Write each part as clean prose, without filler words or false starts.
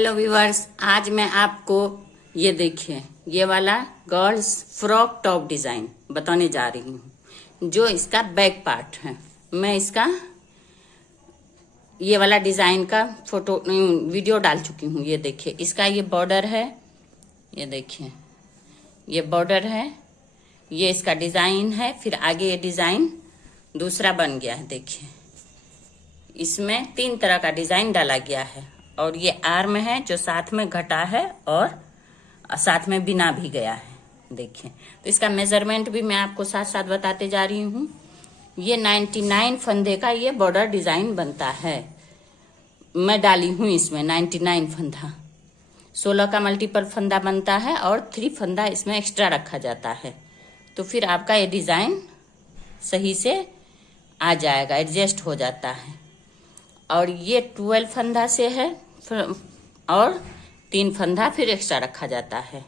Hello viewers, आज मैं आपको ये देखिए ये वाला गर्ल्स फ्रॉक टॉप डिजाइन बताने जा रही हूँ। जो इसका बैक पार्ट है, मैं इसका ये वाला डिजाइन का फोटो वीडियो डाल चुकी हूँ। ये देखिए इसका ये बॉर्डर है, ये देखिए ये बॉर्डर है, ये इसका डिजाइन है। फिर आगे ये डिजाइन दूसरा बन गया है। देखिए इसमें 3 तरह का डिजाइन डाला गया है और ये आर्म है जो साथ में घटा है और साथ में बिना भी गया है। देखिए तो इसका मेजरमेंट भी मैं आपको साथ साथ बताते जा रही हूँ। ये 99 फंदे का ये बॉर्डर डिजाइन बनता है। मैं डाली हूँ इसमें 99 फंदा, 16 का मल्टीपल फंदा बनता है और 3 फंदा इसमें एक्स्ट्रा रखा जाता है। तो फिर आपका ये डिजाइन सही से आ जाएगा, एडजस्ट हो जाता है। और ये 12 फंदा से है और 3 फंदा फिर एक्स्ट्रा रखा जाता है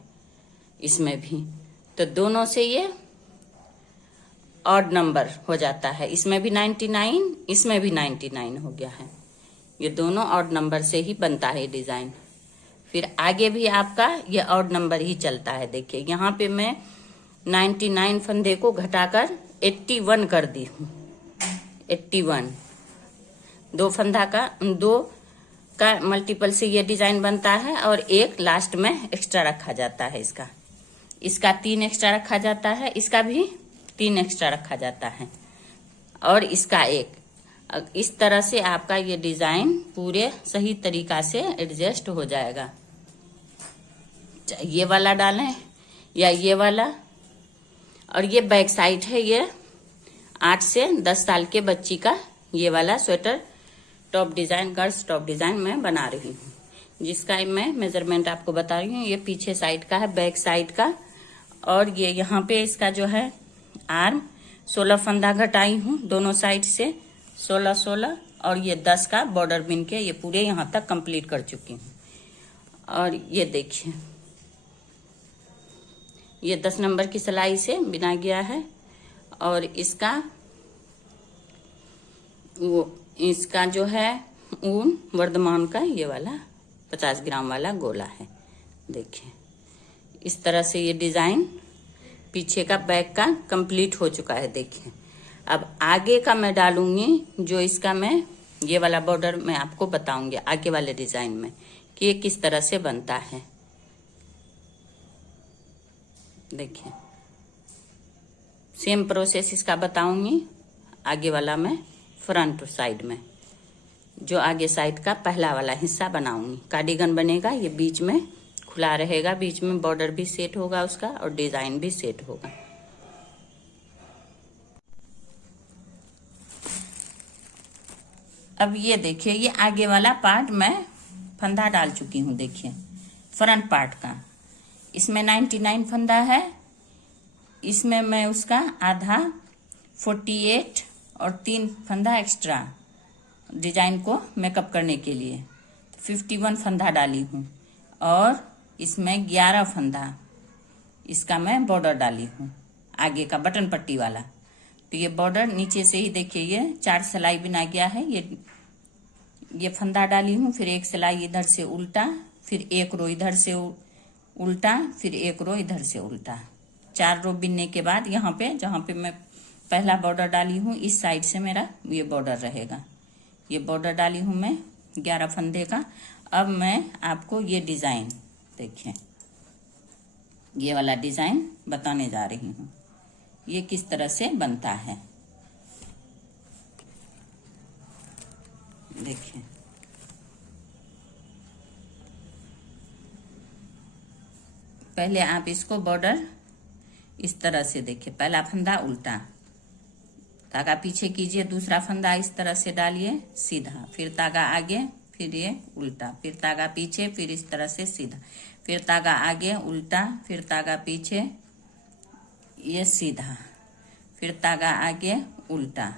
इसमें भी। तो दोनों से ये ऑड नंबर हो जाता है। इसमें भी 99, इसमें भी 99 हो गया है। ये दोनों ऑड नंबर से ही बनता है डिजाइन। फिर आगे भी आपका ये ऑड नंबर ही चलता है। देखिए यहाँ पे मैं 99 फंदे को घटाकर 81 कर दी हूँ। 81 दो का मल्टीपल से ये डिजाइन बनता है और एक लास्ट में एक्स्ट्रा रखा जाता है। इसका 3 एक्स्ट्रा रखा जाता है, इसका भी 3 एक्स्ट्रा रखा जाता है और इसका 1। इस तरह से आपका ये डिजाइन पूरे सही तरीका से एडजस्ट हो जाएगा। ये वाला डालें या ये वाला। और ये बैक साइड है, ये 8 से 10 साल के बच्ची का ये वाला sweater top design, girls top design मैं बना रही हूँ, जिसका मैं मेजरमेंट आपको बता रही हूँ। ये पीछे साइड का है, बैक साइड का। और ये यहाँ पे इसका जो है आर्म 16 फंदा घटाई हूँ दोनों साइड से, 16 और ये 10 का बॉर्डर बिन के ये पूरे यहाँ तक कंप्लीट कर चुकी हूँ। और ये देखिए ये 10 नंबर की सिलाई से बिना गया है। और इसका जो है ऊन वर्धमान का ये वाला 50 ग्राम वाला गोला है। देखिए इस तरह से ये डिजाइन पीछे का बैक का कंप्लीट हो चुका है। देखिए अब आगे का मैं डालूंगी, जो इसका मैं ये वाला बॉर्डर मैं आपको बताऊंगी आगे वाले डिजाइन में कि ये किस तरह से बनता है। देखिए सेम प्रोसेस इसका बताऊंगी आगे वाला मैं फ्रंट साइड में, जो आगे साइड का पहला वाला हिस्सा बनाऊंगी। कार्डिगन बनेगा, ये बीच में खुला रहेगा, बीच में बॉर्डर भी सेट होगा उसका और डिजाइन भी सेट होगा। अब ये देखिए ये आगे वाला पार्ट मैं फंदा डाल चुकी हूँ। देखिए फ्रंट पार्ट का इसमें 99 फंदा है, इसमें मैं उसका आधा 48 और 3 फंदा एक्स्ट्रा डिजाइन को मेकअप करने के लिए 51 फंदा डाली हूँ। और इसमें 11 फंदा इसका मैं बॉर्डर डाली हूँ आगे का बटन पट्टी वाला। तो ये बॉर्डर नीचे से ही देखिए ये 4 सिलाई बिना गया है। ये फंदा डाली हूँ, फिर एक सिलाई इधर से उल्टा, फिर एक रो इधर से उल्टा, फिर एक रो इधर से उल्टा। 4 रो बिनने के बाद यहाँ पे जहाँ पे मैं पहला बॉर्डर डाली हूँ इस साइड से मेरा ये बॉर्डर रहेगा। ये बॉर्डर डाली हूँ मैं 11 फंदे का। अब मैं आपको ये डिजाइन देखिए ये वाला डिजाइन बताने जा रही हूँ, ये किस तरह से बनता है। देखिए पहले आप इसको बॉर्डर इस तरह से देखिए, पहला फंदा उल्टा, तागा पीछे कीजिए, दूसरा फंदा इस तरह से डालिए सीधा, फिर तागा आगे, फिर ये उल्टा, फिर तागा पीछे, फिर इस तरह से सीधा, फिर तागा आगे उल्टा, फिर तागा पीछे ये सीधा, फिर तागा आगे उल्टा,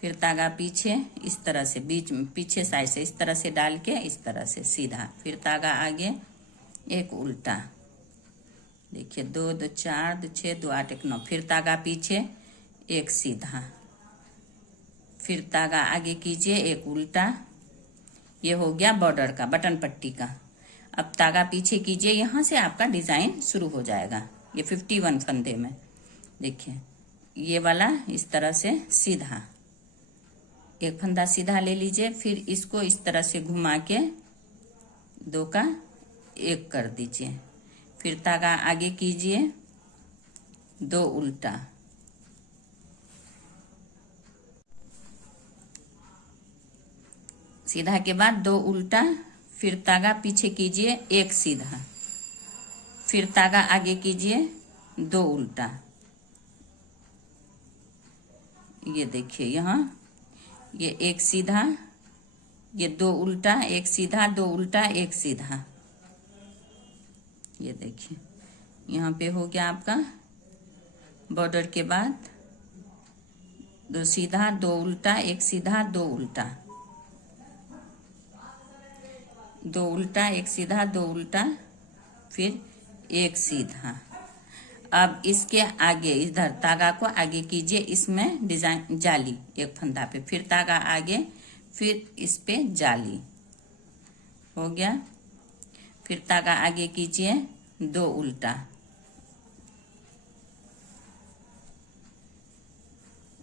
फिर तागा पीछे इस तरह से बीच में पीछे साइड से इस तरह से डाल के इस तरह से सीधा, फिर तागा आगे एक उल्टा। देखिए 2 2 4 2 6 2 8 1 9, फिर तागा पीछे एक सीधा, फिर तागा आगे कीजिए एक उल्टा, ये हो गया बॉर्डर का, बटन पट्टी का। अब तागा पीछे कीजिए, यहाँ से आपका डिजाइन शुरू हो जाएगा। ये 51 फंदे में देखिए, ये वाला इस तरह से सीधा, एक फंदा सीधा ले लीजिए, फिर इसको इस तरह से घुमा के 2 का 1 कर दीजिए, फिर तागा आगे कीजिए, 2 उल्टा, सीधा के बाद 2 उल्टा, फिर तागा पीछे कीजिए, 1 सीधा, फिर तागा आगे कीजिए, 2 उल्टा। ये देखिए यहाँ ये 1 सीधा, ये 2 उल्टा, 1 सीधा, 2 उल्टा, 1 सीधा। ये देखिए यहाँ पे हो गया आपका बॉर्डर के बाद 2 सीधा, 2 उल्टा, 1 सीधा, 2 उल्टा, 2 उल्टा, 1 सीधा, 2 उल्टा, फिर 1 सीधा। अब इसके आगे इधर तागा को आगे कीजिए, इसमें डिजाइन जाली, एक फंदा पे, फिर तागा आगे, फिर इस पे जाली हो गया, फिर तागा आगे कीजिए, 2 उल्टा,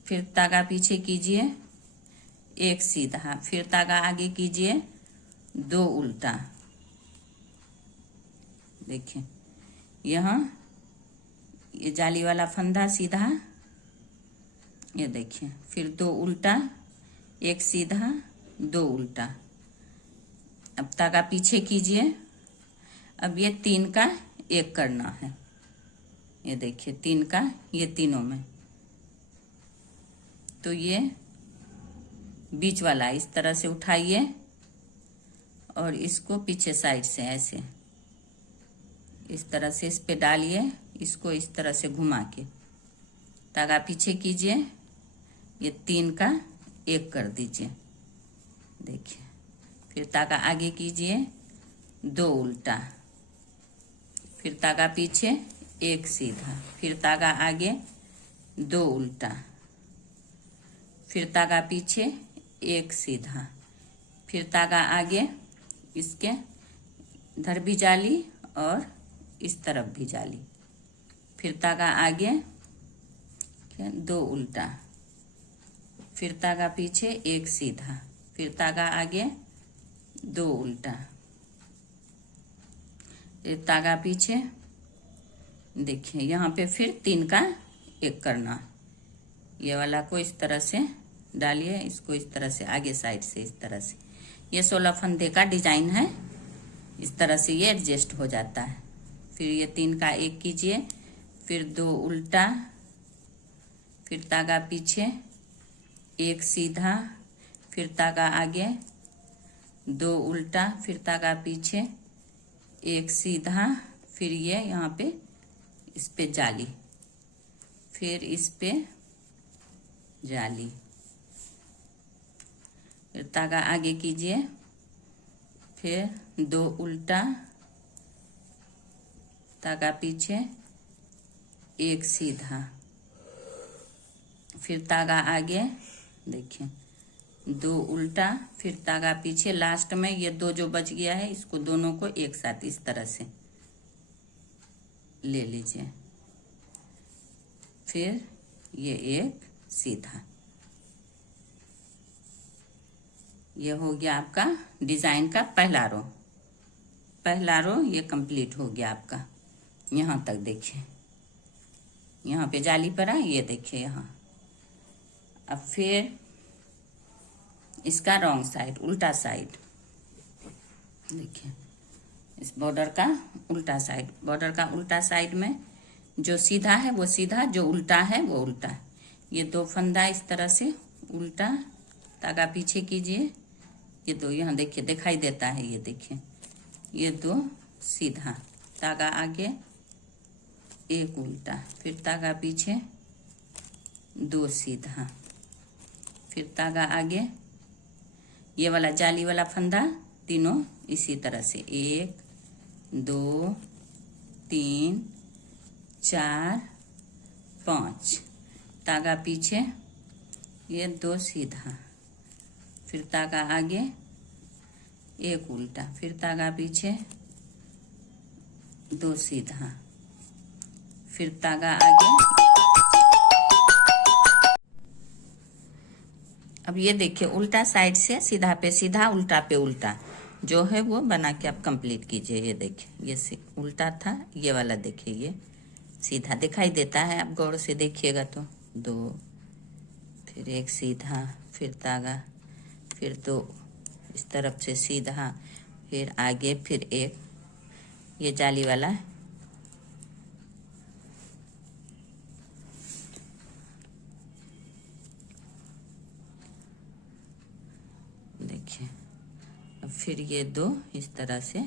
फिर तागा पीछे कीजिए, 1 सीधा, फिर तागा आगे कीजिए, 2 उल्टा। देखिए यहाँ ये जाली वाला फंदा सीधा, ये देखिए, फिर 2 उल्टा, 1 सीधा, 2 उल्टा। अब तागा पीछे कीजिए, अब ये 3 का 1 करना है। ये देखिए 3 का, ये तीनों में, तो ये बीच वाला इस तरह से उठाइए और इसको पीछे साइड से ऐसे इस तरह से इस पे डालिए, इसको इस तरह से घुमा के तागा पीछे कीजिए, ये 3 का 1 कर दीजिए। देखिए फिर तागा आगे कीजिए, 2 उल्टा, फिर तागा पीछे, 1 सीधा, फिर तागा आगे, 2 उल्टा, फिर तागा पीछे, 1 सीधा, फिर तागा आगे, इसके इधर भी जाली और इस तरफ भी जाली, फिर तागा आगे, 2 उल्टा, फिर तागा पीछे, 1 सीधा, फिर तागा आगे, 2 उल्टा, फिर तागा पीछे। देखिए यहाँ पे फिर 3 का 1 करना, ये वाला को इस तरह से डालिए, इसको इस तरह से आगे साइड से इस तरह से। ये 16 फंदे का डिजाइन है, इस तरह से ये एडजस्ट हो जाता है। फिर ये 3 का 1 कीजिए, फिर 2 उल्टा, फिर तागा पीछे, 1 सीधा, फिर तागा आगे, 2 उल्टा, फिर तागा पीछे, 1 सीधा, फिर ये यहाँ पे इस पे जाली, फिर इस पे जाली, फिर तागा आगे कीजिए, फिर 2 उल्टा, तागा पीछे, 1 सीधा, फिर तागा आगे, देखिए 2 उल्टा, फिर तागा पीछे। लास्ट में ये 2 जो बच गया है, इसको दोनों को एक साथ इस तरह से ले लीजिए, फिर ये 1 सीधा। ये हो गया आपका डिजाइन का पहला रो। पहला रो ये कंप्लीट हो गया आपका, यहाँ तक देखिए, यहाँ पे जाली पड़ा, ये देखिए यहाँ। अब फिर इसका रॉन्ग साइड, उल्टा साइड, देखिए इस बॉर्डर का उल्टा साइड, बॉर्डर का उल्टा साइड में जो सीधा है वो सीधा, जो उल्टा है वो उल्टा। ये 2 फंदा इस तरह से उल्टा, तागा पीछे कीजिए, ये 2 यहाँ देखिए दिखाई देता है, ये देखिए ये 2 सीधा, तागा आगे, 1 उल्टा, फिर तागा पीछे, 2 सीधा, फिर तागा आगे, ये वाला जाली वाला फंदा तीनों इसी तरह से 1 2 3 4 5, तागा पीछे, ये 2 सीधा, फिर तागा आगे, एक उल्टा, फिर धागा पीछे, 2 सीधा, फिर धागा आगे। अब ये देखिए उल्टा साइड से सीधा पे सीधा, उल्टा पे उल्टा जो है वो बना के आप कंप्लीट कीजिए। ये देखिए ये उल्टा था, ये वाला देखिए ये सीधा दिखाई देता है, आप गौर से देखिएगा तो। 2, फिर एक सीधा, फिर धागा, फिर 2 इस तरफ से सीधा, फिर आगे, फिर एक ये जाली वाला। देखिए अब फिर ये 2 इस तरह से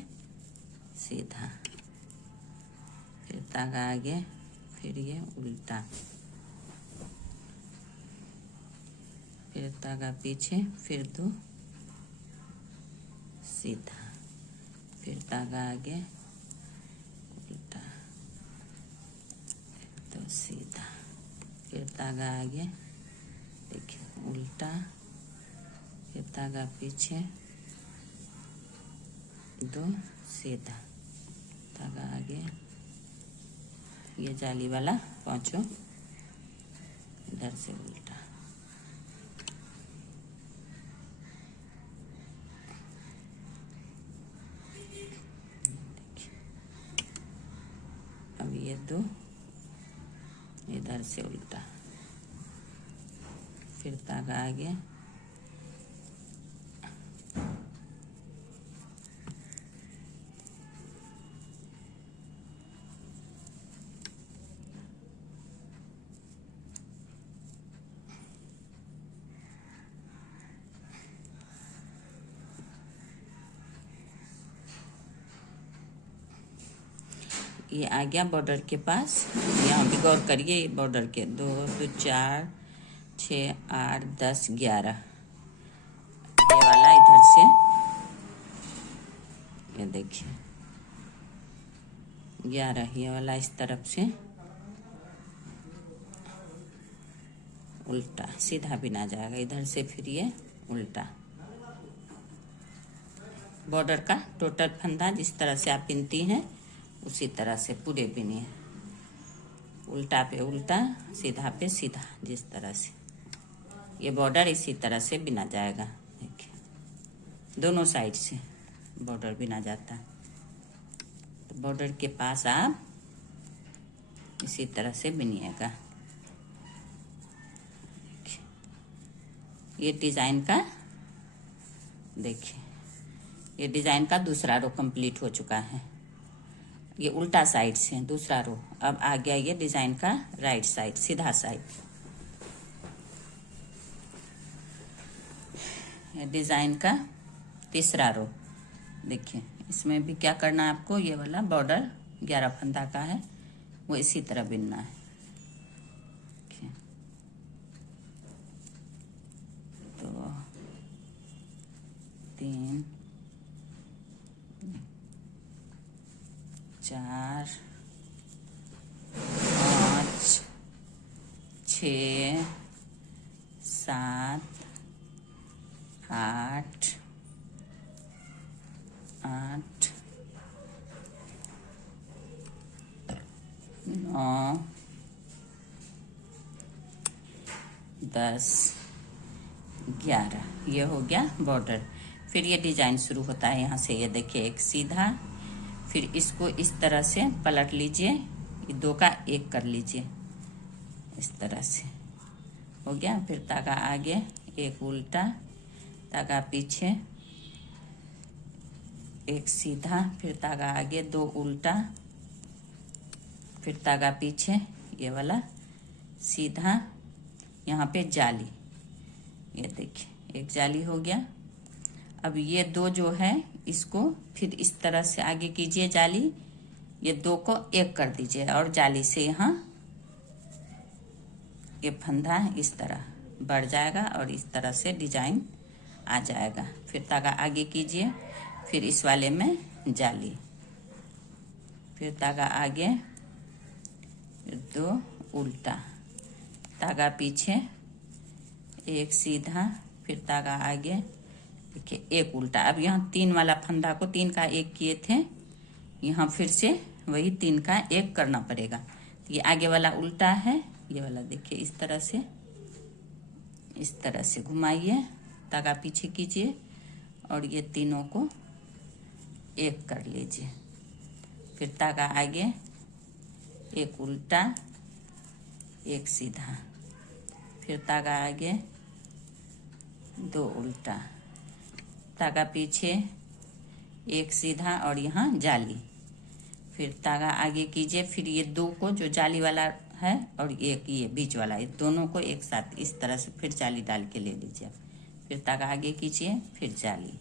सीधा, फिर धागा आगे, फिर ये उल्टा, फिर धागा पीछे, फिर 2 सीधा, फिर धागा आगे, उल्टा, फिर 2 सीधा, फिर धागा आगे, देखिए उल्टा, फिर धागा पीछे, 2 सीधा, धागा आगे, ये जाली वाला पांचों, इधर से उल्टा। अब ये 2 इधर से उल्टा, फिर धागा आगे, ये आ गया बॉर्डर के पास। यहाँ भी गौर करिए बॉर्डर के 2, 2, 4, 6, 8, 10, 11 ये वाला इधर से, ये देखिए 11 ये वाला इस तरफ से उल्टा, सीधा भी ना जाएगा इधर से, फिर ये उल्टा। बॉर्डर का टोटल फंदा जिस तरह से आप बिनती हैं उसी तरह से पूरे बिनिए, उल्टा पे उल्टा, सीधा पे सीधा, जिस तरह से ये बॉर्डर इसी तरह से बिना जाएगा। देखिए दोनों साइड से बॉर्डर बिना जाता है। तो बॉर्डर के पास आप इसी तरह से बिनिएगा। ये डिजाइन का देखिए, ये डिजाइन का दूसरा रो कंप्लीट हो चुका है। ये उल्टा साइड से दूसरा रो। अब आ गया ये डिजाइन का राइट साइड, सीधा साइड। ये डिजाइन का तीसरा रो। देखिए इसमें भी क्या करना है आपको, ये वाला बॉर्डर 11 फंदा का है वो इसी तरह बिनना है। 2, 3, 4, 5, 6, 7, 8, 9, 10, 11 ये हो गया बॉर्डर। फिर ये डिजाइन शुरू होता है यहाँ से। ये देखिए एक सीधा, फिर इसको इस तरह से पलट लीजिए, ये 2 का 1 कर लीजिए, इस तरह से हो गया। फिर धागा आगे, एक उल्टा, धागा पीछे, एक सीधा, फिर धागा आगे, 2 उल्टा, फिर धागा पीछे, ये वाला सीधा, यहाँ पे जाली। ये देखिए एक जाली हो गया। अब ये 2 जो है इसको फिर इस तरह से आगे कीजिए जाली, ये 2 को 1 कर दीजिए और जाली से यहाँ ये फंदा इस तरह बढ़ जाएगा और इस तरह से डिजाइन आ जाएगा। फिर धागा आगे कीजिए, फिर इस वाले में जाली, फिर धागा आगे, फिर 2 उल्टा, धागा पीछे, एक सीधा, फिर धागा आगे, देखिए एक उल्टा। अब यहाँ 3 वाला फंदा को 3 का 1 किए थे, यहाँ फिर से वही 3 का 1 करना पड़ेगा। ये आगे वाला उल्टा है, ये वाला देखिए इस तरह से घुमाइए, धागा पीछे कीजिए और ये तीनों को 1 कर लीजिए। फिर धागा आगे, एक उल्टा, एक सीधा, फिर धागा आगे, 2 उल्टा, धागा पीछे, एक सीधा और यहाँ जाली। फिर धागा आगे कीजिए, फिर ये 2 को जो जाली वाला है और एक ये बीच वाला, ये दोनों को एक साथ इस तरह से फिर जाली डाल के ले लीजिए। फिर धागा आगे कीजिए, फिर जाली,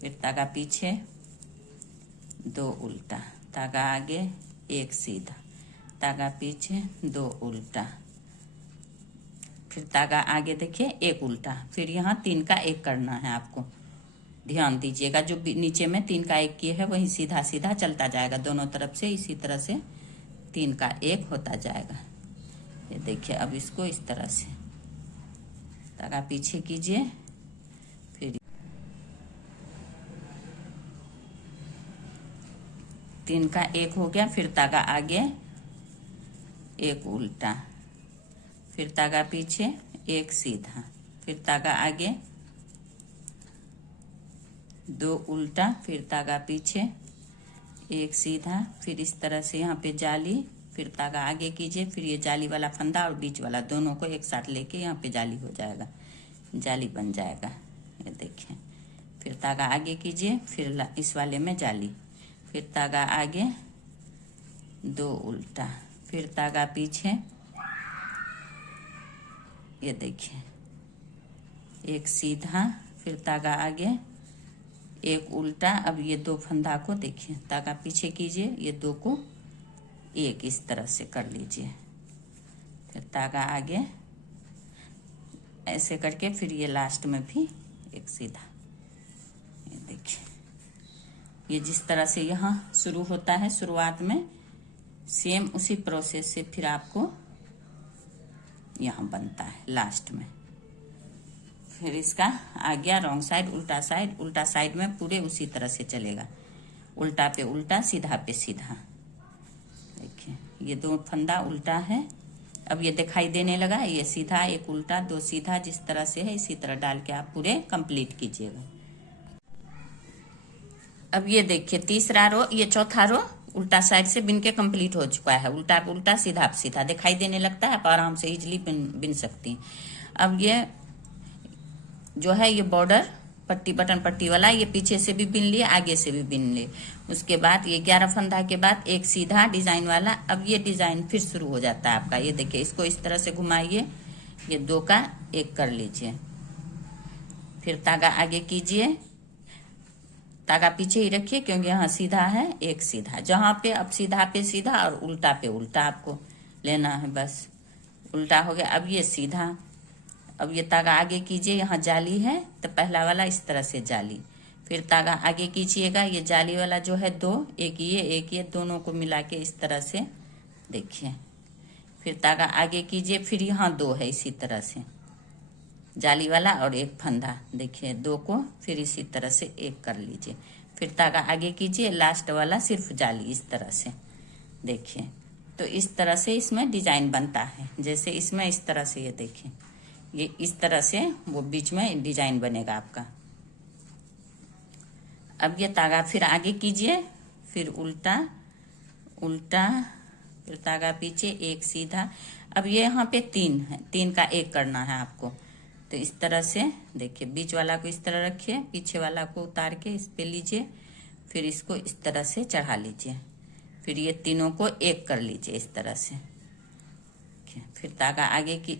फिर धागा पीछे, 2 उल्टा, धागा आगे, एक सीधा, धागा पीछे, 2 उल्टा, फिर धागा आगे देखिए एक उल्टा। फिर यहाँ 3 का 1 करना है आपको, ध्यान दीजिएगा। जो नीचे में 3 का 1 किए है वही सीधा सीधा चलता जाएगा दोनों तरफ से, इसी तरह से 3 का 1 होता जाएगा। ये देखिए अब इसको इस तरह से धागा पीछे कीजिए, फिर 3 का 1 हो गया। फिर धागा आगे, एक उल्टा, फिर धागा पीछे, एक सीधा, फिर धागा आगे, 2 उल्टा, फिर धागा पीछे, एक सीधा, फिर इस तरह से यहाँ पे जाली, फिर धागा आगे कीजिए, फिर ये जाली वाला फंदा और बीच वाला दोनों को एक साथ लेके यहाँ पे जाली हो जाएगा, जाली बन जाएगा। ये देखिए, फिर धागा आगे कीजिए, फिर इस वाले में जाली, फिर धागा आगे, 2 उल्टा, फिर धागा पीछे, ये देखिए एक सीधा, फिर धागा आगे, एक उल्टा। अब ये 2 फंदा को देखिए, धागा पीछे कीजिए, ये 2 को 1 इस तरह से कर लीजिए, फिर धागा आगे, ऐसे करके फिर ये लास्ट में भी एक सीधा। ये देखिए, ये जिस तरह से यहाँ शुरू होता है शुरुआत में, सेम उसी प्रोसेस से फिर आपको यहाँ बनता है लास्ट में। फिर इसका आ गया रॉन्ग साइड, उल्टा साइड में पूरे उसी तरह से चलेगा, उल्टा पे उल्टा, सीधा पे सीधा। देखिए ये 2 फंदा उल्टा है, अब ये दिखाई देने लगा, ये सीधा, एक उल्टा, 2 सीधा, जिस तरह से है इसी तरह डाल के आप पूरे कंप्लीट कीजिएगा। अब ये देखिए तीसरा रो, ये चौथा रो उल्टा साइड से बिन के कंप्लीट हो चुका है, उल्टा पे उल्टा, सीधा पे सीधा दिखाई देने लगता है, आप आराम से इजिली बिन सकती हैं। अब ये जो है ये बॉर्डर पट्टी, बटन पट्टी वाला, ये पीछे से भी बिन लिए, आगे से भी बिन लिए। उसके बाद ये 11 फंदा के बाद एक सीधा डिजाइन वाला, अब ये डिजाइन फिर शुरू हो जाता है आपका। ये देखिए इसको इस तरह से घुमाइए, ये 2 का 1 कर लीजिए, फिर धागा आगे कीजिए, धागा पीछे ही रखिए क्योंकि यहाँ सीधा है, एक सीधा, जहां पे अब सीधा पे सीधा और उल्टा पे उल्टा आपको लेना है, बस उल्टा हो गया। अब ये सीधा, अब ये धागा आगे कीजिए, यहाँ जाली है तो पहला वाला इस तरह से जाली, फिर धागा आगे कीजिएगा, ये जाली वाला जो है 2, एक ये दोनों को मिला के इस तरह से देखिए, फिर धागा आगे कीजिए, फिर यहाँ 2 है इसी तरह से जाली वाला और एक फंदा, देखिए 2 को फिर इसी तरह से 1 कर लीजिए, फिर धागा आगे कीजिए, लास्ट वाला सिर्फ जाली इस तरह से देखिए। तो इस तरह से इसमें डिजाइन बनता है, जैसे इसमें इस तरह से ये देखिए, ये इस तरह से वो बीच में डिजाइन बनेगा आपका। अब ये धागा फिर आगे कीजिए, फिर उल्टा उल्टा, फिर धागा पीछे, एक सीधा। अब ये यहाँ पे 3 है, 3 का 1 करना है आपको, तो इस तरह से देखिए, बीच वाला को इस तरह रखिए, पीछे वाला को उतार के इस पे लीजिए, फिर इसको इस तरह से चढ़ा लीजिए, फिर ये तीनों को 1 कर लीजिए इस तरह से। फिर धागा आगे की,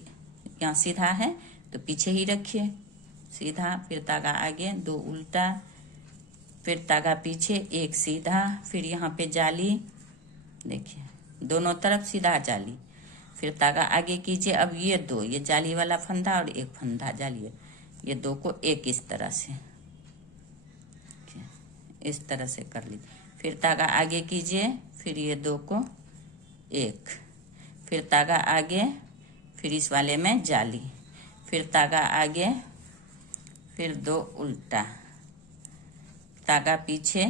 यहाँ सीधा है तो पीछे ही रखिए सीधा, फिर धागा आगे, 2 उल्टा, फिर धागा पीछे, एक सीधा, फिर यहाँ पे जाली, देखिए दोनों तरफ सीधा जाली, फिर धागा आगे कीजिए। अब ये 2, ये जाली वाला फंदा और एक फंदा जाली, ये 2 को 1 इस तरह से, इस तरह से कर लीजिए, फिर धागा आगे कीजिए, फिर ये 2 को 1, फिर धागा आगे, फिर इस वाले में जाली, फिर धागा आगे, फिर 2 उल्टा, धागा पीछे,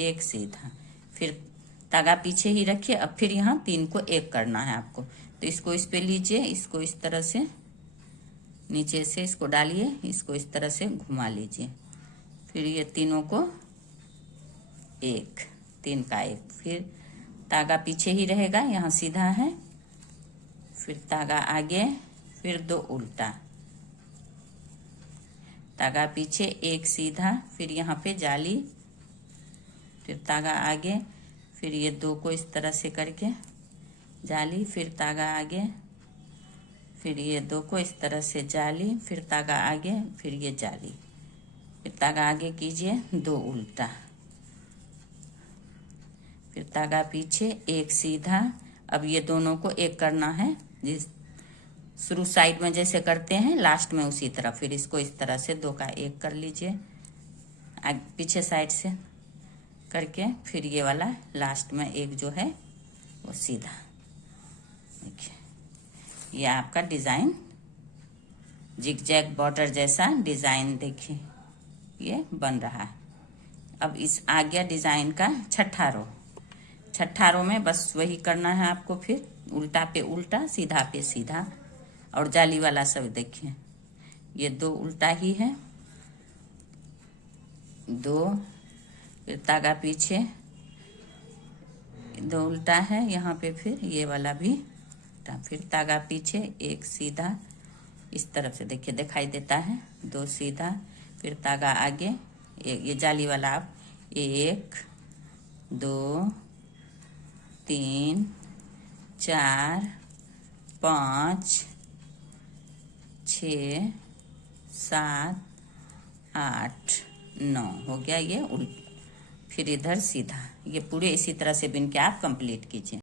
एक सीधा, फिर धागा पीछे ही रखिए। अब फिर यहाँ 3 को एक करना है आपको, तो इसको इस पे लीजिए, इसको इस तरह से नीचे से इसको डालिए, इसको इस तरह से घुमा लीजिए, फिर ये तीनों को एक, 3 का 1, फिर धागा पीछे ही रहेगा, यहाँ सीधा है, फिर धागा आगे, फिर 2 उल्टा, धागा पीछे, एक सीधा, फिर यहाँ पे जाली, फिर धागा आगे, फिर ये 2 को इस तरह से करके जाली, फिर धागा आगे, फिर ये 2 को इस तरह से जाली, फिर धागा आगे, फिर ये जाली, फिर धागा आगे कीजिए, 2 उल्टा, फिर धागा पीछे, एक सीधा। अब ये दोनों को एक करना है, जिस शुरू साइड में जैसे करते हैं लास्ट में उसी तरह, फिर इसको इस तरह से 2 का 1 कर लीजिए, पीछे साइड से करके, फिर ये वाला लास्ट में एक जो है वो सीधा। देखिए ये आपका डिजाइन जिगजैग बॉर्डर जैसा डिजाइन देखिए ये बन रहा है। अब इस आ गया डिजाइन का छठा रो। छठा रो में बस वही करना है आपको, फिर उल्टा पे उल्टा, सीधा पे सीधा, और जाली वाला सब देखिए ये 2 उल्टा ही है, 2, फिर धागा पीछे, 2 उल्टा है यहाँ पे, फिर ये वाला भी उल्टा, फिर धागा पीछे, एक सीधा, इस तरफ से देखिए दिखाई देता है, 2 सीधा, फिर धागा आगे, ये जाली वाला आप 1 2 3 4 5 6 7 8 9 हो गया ये उल्टा, फिर इधर सीधा। ये पूरे इसी तरह से बिन के आप कंप्लीट कीजिए।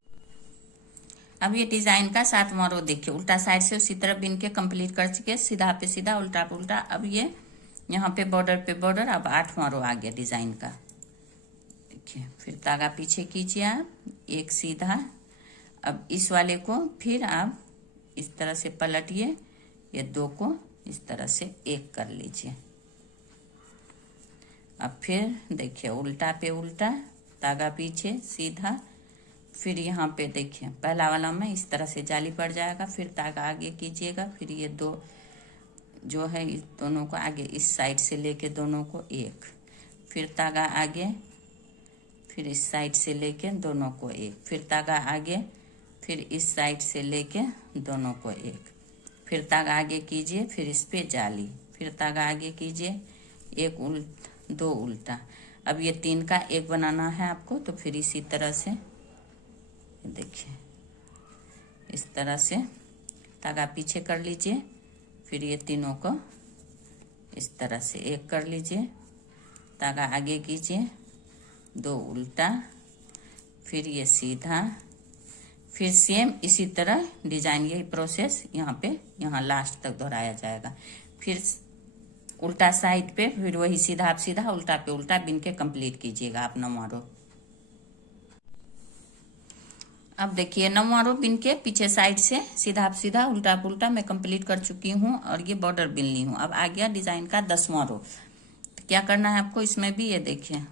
अब ये डिजाइन का 7वां रो देखिए, उल्टा साइड से उसी तरह बिन के कंप्लीट कर चुके, सीधा पे सीधा, उल्टा पे उल्टा। अब ये यहाँ पे बॉर्डर, अब 8वां रो आ गया डिजाइन का। देखिए फिर धागा पीछे कीजिए आप, एक सीधा। अब इस वाले को फिर आप इस तरह से पलटिए, ये 2 को इस तरह से एक कर लीजिए। अब फिर देखिए उल्टा पे उल्टा, धागा पीछे सीधा, फिर यहाँ पे देखिए पहला वाला में इस तरह से जाली पड़ जाएगा, फिर धागा आगे कीजिएगा, फिर ये 2 जो है इस दोनों को आगे इस साइड से लेके दोनों को एक, फिर धागा आगे, फिर इस साइड से लेके दोनों को एक, फिर धागा आगे, फिर इस साइड से लेके दोनों को एक, फिर धागा आगे कीजिए, फिर इस पे जाली, फिर धागा आगे कीजिए, एक 2 उल्टा। अब ये 3 का 1 बनाना है आपको, तो फिर इसी तरह से देखिए इस तरह से धागा पीछे कर लीजिए, फिर ये तीनों को इस तरह से एक कर लीजिए, धागा आगे कीजिए, 2 उल्टा, फिर ये सीधा, फिर सेम इसी तरह डिजाइन, यही प्रोसेस यहाँ लास्ट तक दोहराया जाएगा। फिर उल्टा साइड पे, फिर वही सीधा आप सीधा, उल्टा पे उल्टा बिन के कंप्लीट कीजिएगा आप 9वां रो। अब देखिए 9वां रो बिन के पीछे साइड से सीधा आप सीधा, उल्टा पे उल्टा मैं कंप्लीट कर चुकी हूँ, और ये बॉर्डर बिन ली हूँ। अब आ गया डिजाइन का 10वां रो। तो क्या करना है आपको, इसमें भी ये देखिए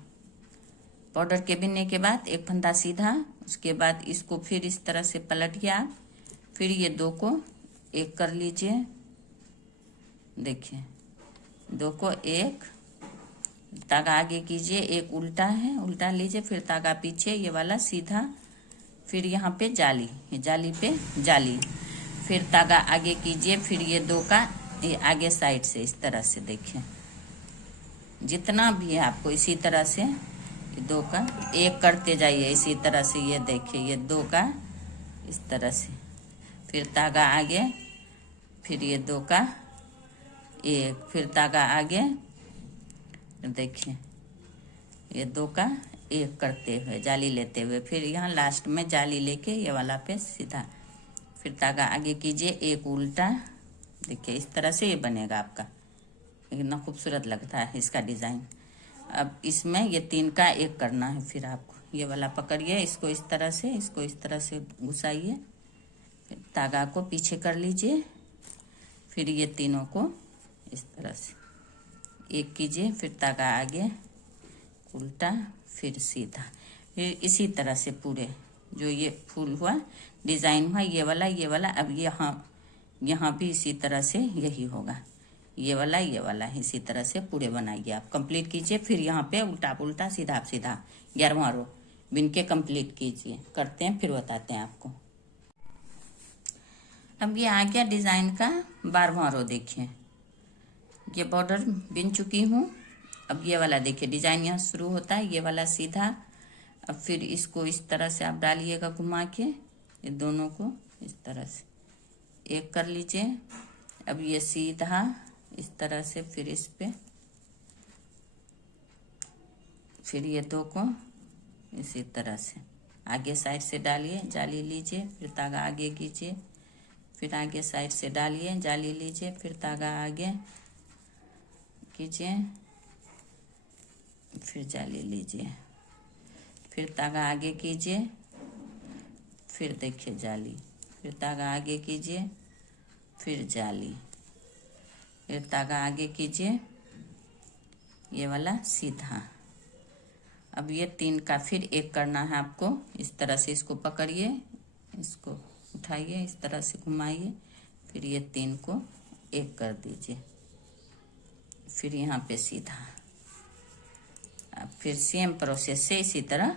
बॉर्डर के बिनने के बाद एक फंदा सीधा, उसके बाद इसको फिर इस तरह से पलटिए आप, फिर ये 2 को एक कर लीजिए, देखिए 2 को एक, धागा आगे कीजिए, एक उल्टा है, उल्टा लीजिए, फिर धागा पीछे, ये वाला सीधा, फिर यहाँ पे जाली, ये जाली पे जाली, फिर धागा आगे कीजिए, फिर ये 2 का ये आगे साइड से इस तरह से देखिए, जितना भी है आपको इसी तरह से 2 का एक करते जाइए इसी तरह से। ये देखिए ये 2 का इस तरह से, फिर धागा आगे, फिर ये 2 का एक, फिर धागा आगे, देखिए ये 2 का एक करते हुए जाली लेते हुए, फिर यहाँ लास्ट में जाली लेके ये वाला पे सीधा, फिर धागा आगे कीजिए, एक उल्टा। देखिए इस तरह से ये बनेगा आपका, कितना खूबसूरत लगता है इसका डिजाइन। अब इसमें ये 3 का 1 करना है, फिर आपको ये वाला पकड़िए, इसको इस तरह से, इसको इस तरह से घुसाइए, फिर धागा को पीछे कर लीजिए, फिर ये तीनों को इस तरह से एक कीजिए, फिर धागा आगे उल्टा, फिर सीधा, फिर इसी तरह से पूरे जो ये फूल हुआ, डिजाइन हुआ, ये वाला अब यहाँ भी इसी तरह से यही होगा, ये वाला इसी तरह से पूरे बनाइए आप, कंप्लीट कीजिए। फिर यहाँ पे उल्टा पुल्टा सीधा सीधा 11वां रो बिन के कंप्लीट कीजिए। करते हैं फिर बताते हैं आपको। अब ये आ गया डिजाइन का 12वां रो। देखिए ये बॉर्डर बिन चुकी हूँ। अब ये वाला देखिए डिजाइन यहाँ शुरू होता है, ये वाला सीधा। अब फिर इसको इस तरह से आप डालिएगा घुमा के, ये दोनों को इस तरह से एक कर लीजिए। अब ये सीधा इस तरह से, फिर इस पे, फिर ये दो को इसी तरह से आगे साइड से डालिए, जाली लीजिए, फिर धागा आगे कीजिए, फिर आगे साइड से डालिए, जाली लीजिए, फिर धागा आगे कीजिए, फिर जाली लीजिए, फिर धागा आगे कीजिए, फिर देखिए जाली, फिर धागा आगे कीजिए, फिर जाली, फिर धागा आगे कीजिए, ये वाला सीधा। अब ये 3 का फिर एक करना है आपको। इस तरह से इसको पकड़िए, इसको उठाइए, इस तरह से घुमाइए, फिर ये 3 को एक कर दीजिए, फिर यहाँ पे सीधा। अब फिर सेम प्रोसेस से इसी तरह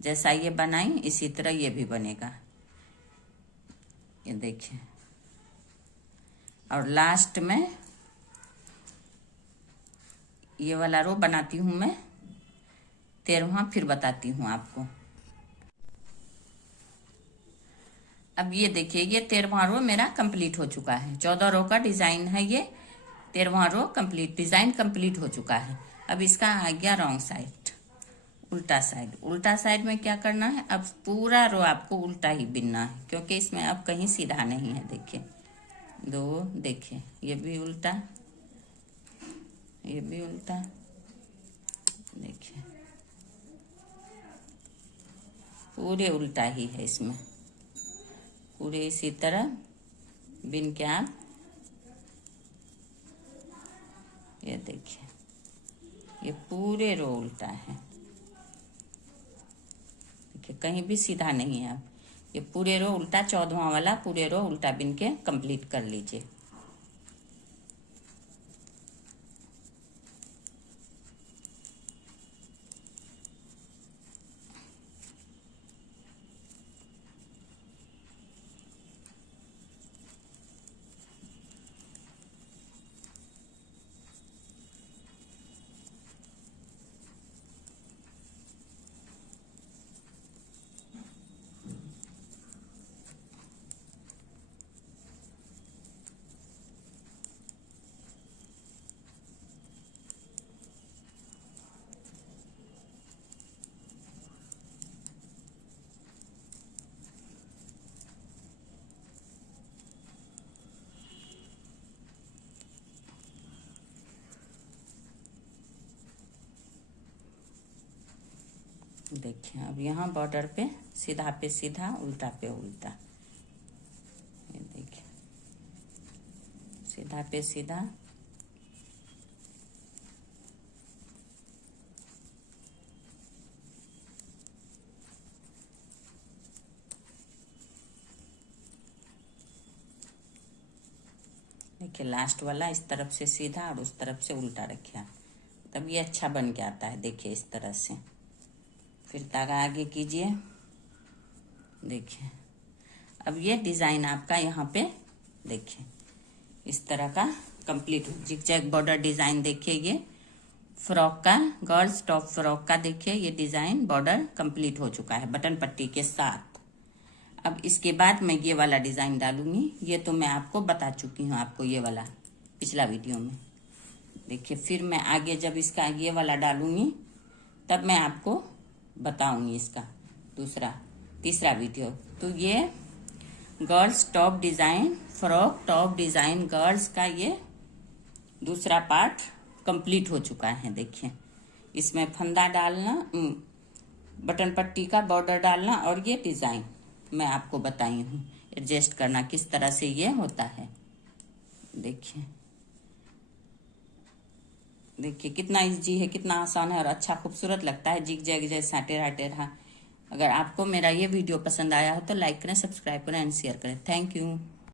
जैसा ये बनाई इसी तरह ये भी बनेगा, ये देखिए। और लास्ट में ये वाला रो बनाती हूँ मैं 13वां, फिर बताती हूँ आपको। अब ये देखिए ये 13वां रो मेरा कंप्लीट हो चुका है। 14 रो का डिजाइन है ये, 13वां रो कंप्लीट, डिजाइन कंप्लीट हो चुका है। अब इसका आ गया रॉन्ग साइड, उल्टा साइड। उल्टा साइड में क्या करना है, अब पूरा रो आपको उल्टा ही बिनना है, क्योंकि इसमें अब कहीं सीधा नहीं है। देखिए 2, देखिए ये भी उल्टा, ये भी उल्टा, देखिए पूरे उल्टा ही है इसमें। पूरे इसी तरह बिन के आप ये देखिए, ये पूरे रो उल्टा है। देखिए कहीं भी सीधा नहीं है। आप ये पूरे रो उल्टा, 14वां वाला पूरे रो उल्टा बिन के कंप्लीट कर लीजिए। देखिए अब यहाँ बॉर्डर पे सीधा उल्टा पे उल्टा, ये देखिए सीधा पे सीधा, देखिए लास्ट वाला इस तरफ से सीधा और उस तरफ से उल्टा रखिए, तब ये अच्छा बन के आता है। देखिए इस तरह से, फिर धागा आगे कीजिए, देखिए अब ये डिजाइन आपका यहाँ पे देखिए इस तरह का कंप्लीट जिगजैग बॉर्डर डिजाइन। देखिए ये फ्रॉक का, गर्ल्स टॉप फ्रॉक का देखिए ये डिजाइन बॉर्डर कंप्लीट हो चुका है बटन पट्टी के साथ। अब इसके बाद मैं ये वाला डिजाइन डालूंगी, ये तो मैं आपको बता चुकी हूँ, आपको ये वाला पिछला वीडियो में। देखिए फिर मैं आगे जब इसका ये वाला डालूंगी तब मैं आपको बताऊंगी इसका तीसरा वीडियो। तो ये girls top design, frock top design girls का ये दूसरा पार्ट कंप्लीट हो चुका है। देखिए इसमें फंदा डालना, बटन पट्टी का बॉर्डर डालना और ये डिजाइन मैं आपको बताई हूँ, एडजस्ट करना किस तरह से ये होता है। देखिए देखिए कितना इजी है, कितना आसान है और अच्छा खूबसूरत लगता है, जिग जैग जैसा टेढ़ा टेढ़ा। अगर आपको मेरा ये वीडियो पसंद आया हो तो लाइक करें, सब्सक्राइब करें एंड शेयर करें। Thank you.